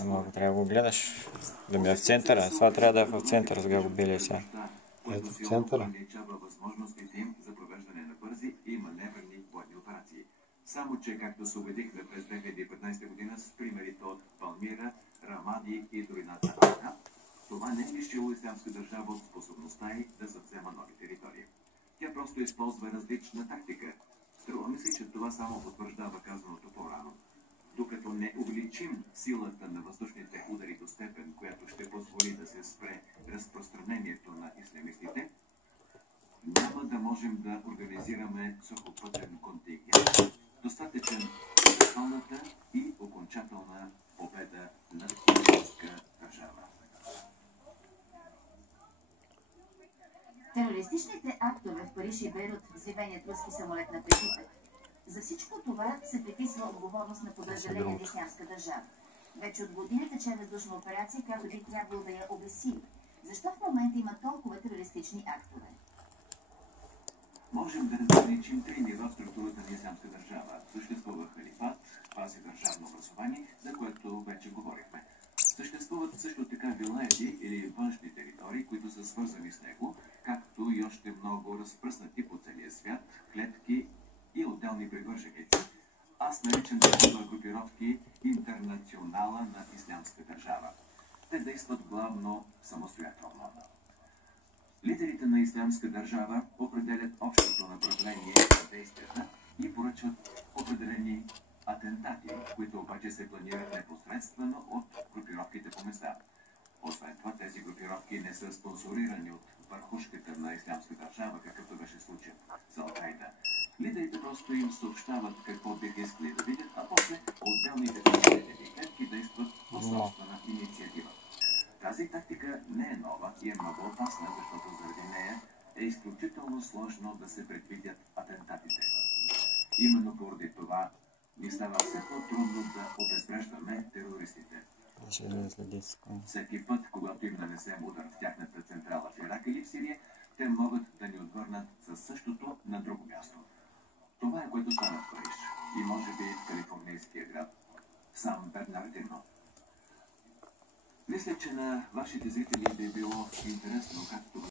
Ама ако трябва да го гледаш, да ми е в центъра, това трябва да е в центъра, сега го белия сега. Ето в центъра. Само че, както се убедихме през 2015 година с примерите от Палмира, Рамади и долината Ана, това не е лишило Ислямска държава от способността й да завзема нови територии. Тя просто използва различна тактика. Струва ми се, че това само потвърждава казаното по-рано. Докато не увеличим силата на въздушните удари до степен, която ще позволи да се спре разпространението на ислямистите, няма да можем да организираме сухопътен контингент, достатъчен за пълната и окончателна победа на Ислямска държава. Терористичните актове в Париж и Бейрут, взривеният руски самолет на Петипек. За всичко това се приписва отговорност на подразделение на Ислямска държава. Вече от години тече въздушна операция, която би трябвало да я обезсили. Защо в момента има толкова терористични актове? Можем да разграничим три нива в структурата на Ислямска държава. Съществува халифат, квази държавно образование, за което вече говорихме. Съществуват също така вилаети или външни територии, които са свързани с него, както и още много разпръснати по целия свят, клетки и отделни привърженици. Аз наричам такива групировки интернационала на Ислямска държава. Те действат главно самостоятелно. Лидерите на Ислямска държава определят общото направление на действията и поръчват определени атентати, които обаче се планират непосредствено от групировките по места. Освен това, тези групировки не са спонсорирани от върхушката на Ислямска държава, какъвто беше случай с Ал-Кайда. Лидерите просто им съобщават какво биха искали да видят, а после отделните представители и клетки действат по собствена инициатива. Тази тактика не е нова и е много опасна, защото заради нея е изключително сложно да се предвидят атентатите. Именно поради това ни става все по-трудно да обезвреждаме терористите. Всеки път, когато им нанесем удар в тяхната централа в Ирак или в Сирия, те могат да ни отвърнат със същото на друго място. Това е, което стана в Париж и може би в калифорнийския град Сан Бернардино. Мисля, че на вашите зрители би било интересно, както